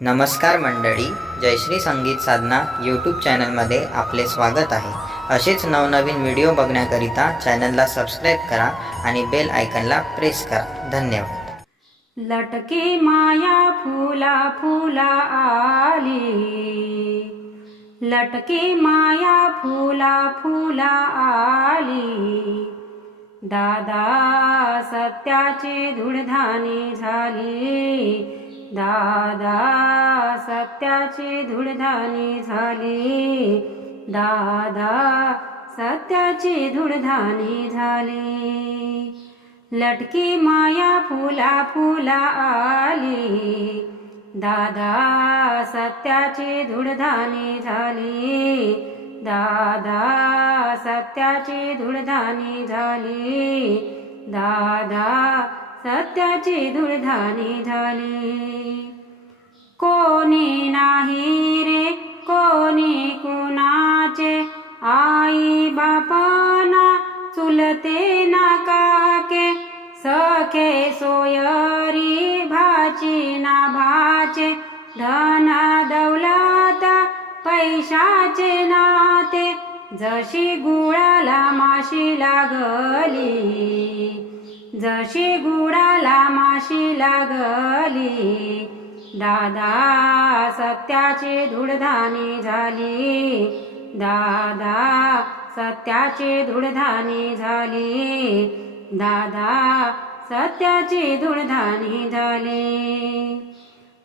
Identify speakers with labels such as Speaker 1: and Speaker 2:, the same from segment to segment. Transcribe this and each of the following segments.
Speaker 1: नमस्कार मंडळी जयश्री संगीत साधना यूट्यूब चॅनलमध्ये आपले स्वागत आहे. असेच नवनवीन व्हिडिओ बघण्याकरिता चॅनलला सबस्क्राईब करा आणि बेल आयकनला प्रेस करा. धन्यवाद.
Speaker 2: लटके माया फुला फुला आली. लटके माया फुला फुला आली. दादा सत्याचे धुडधाने झाली. दादा सत्याची धुळधानी झाली. दादा सत्याची धुळधानी झाली. लटकी माया फुला फुला आली. दादा सत्याची धुडधानी झाली. दादा सत्याची धुडधाने झाली. दादा सत्याची धुडधाने झाली. कोणी नाही रे कोणी कुणाचे? आई बापाना चुलते ना काके सखे सोयरी भाची ना भाचे धन दौलत पैशाचे नाते. जशी गुळाला माशी लागली जशी गुडाला माशी लागली दादा सत्याची धुडधानी झाली दादा सत्याचे धुडधानी झाली दादा सत्याची धुडधानी झाले.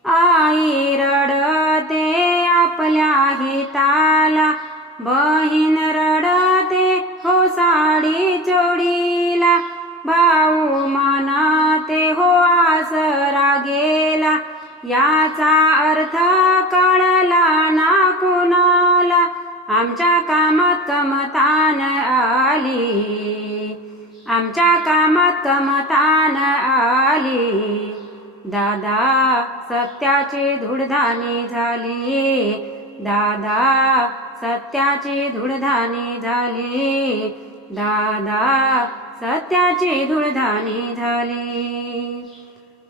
Speaker 2: आई रडते आपल्या हिताला बहीण रडते हो साडी याचा अर्थ कळला ना कुणाला? आमच्या कामात कमतान आली. आमच्या कामात कमतान आली. दादा सत्याची धुडधानी झाली. दादा सत्याची धुडधानी झाली. दादा सत्याची धुळधानी झाली.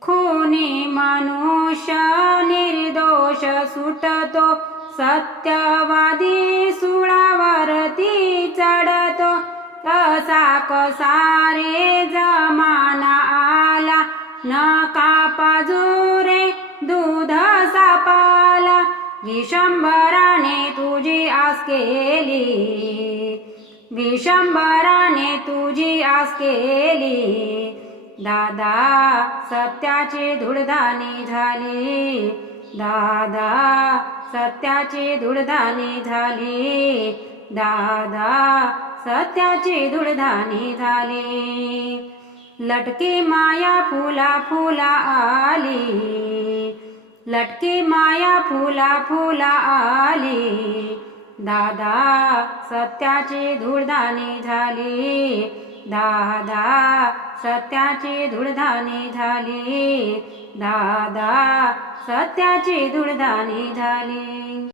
Speaker 2: खूनी मनुष्य निर्दोष सुटतो सत्यवादी सुळावरती चढतो. तसा कसारे जमाना आला न कापाजुरे दूध सापाला. विशंभराने तुझी आस केली विशंभराने तुझी आस केली. दादा सत्याचे धुडधाने झाली. दादा सत्याचे धुडधाने झाले. दादा सत्याचे धुडधाने झाले. लटके माया फुला फुला आली. लटके माया फुला फुला आली. दादा सत्याचे धुडधाने झाली. दादा सत्याचे धुडधाने झाले. दादा सत्याचे धुडधाने झाले.